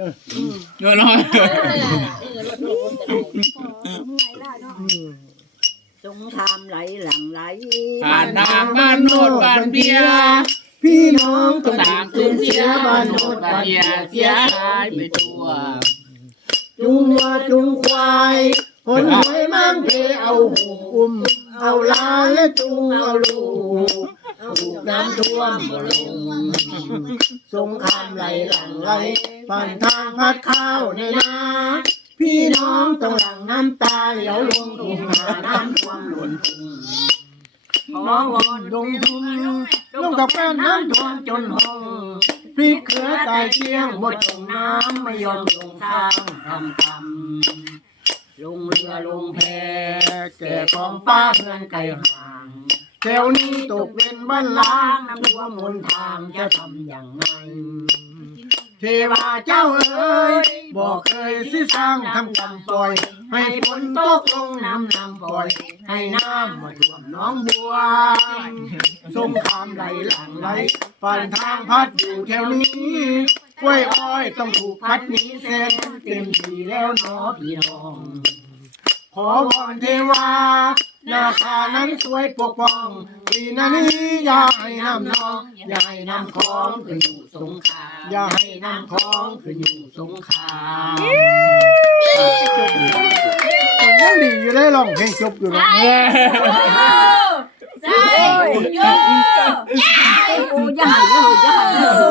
เด้อเงินน้อยสงครามไหลหลังไหลผ่านทางบ้านโนดบ้านเบียพี่น้องต้องต่างสูญเสียบ้านโนดบ้านเบียเสียหายไปทั่วจุงวัวจุงควายคนหวยมังเพเอาหูอุ้มเอาลาและจุงเอาลูกถูกน้ำท่วมลงสงครามไหลหลังไหล ผ่นทางพัดข้าวในนาพี่น้องต้องหลั่งน้ำตาเหลียวลงทุ่งนาน้ำท่วมหล่นทุ่งน้องวอนลงทุนลงกับแป้นน้ำท่วมจนห้องพริกเขือตายเที่ยงหมดลงน้ำไม่ยอมลงทางทำทำลงเรือลงแพแก่ของป้าเพื่อนไกลห่างแถวนี้ตกเป็นบ้านล้างน้ำท่วมหนทางจะทำอย่างไร เทวาเจ้าเอ๋ยบอกเคยสิสร้างทำกรรมปล่อย ให้ฝนตกลงน้ำน้ำปล่อย ให้น้ำมาท่วมหน้องบัวสงครามไหลหลังไหลผ่านทางพัดอยู่แถวนี้กล้วยอ้อยต้องถูกพัดหนีเส้นเต็มทีแล้วเนอพี่น้อง ขอวอนเทวา นาคานั้นช่วยปกป้องปีนานี้อย่าให้น้ำนอง อย่าให้น้ำคลองขึ้นอยู่สงครามอย่าให้น้ำคลองขึ้นอยู่สงครามมันยังดีอยู่ได้ลองเพลงจบอยู่นะใช่โยโอ้ยอย่าให้เลยอย่าให้เลย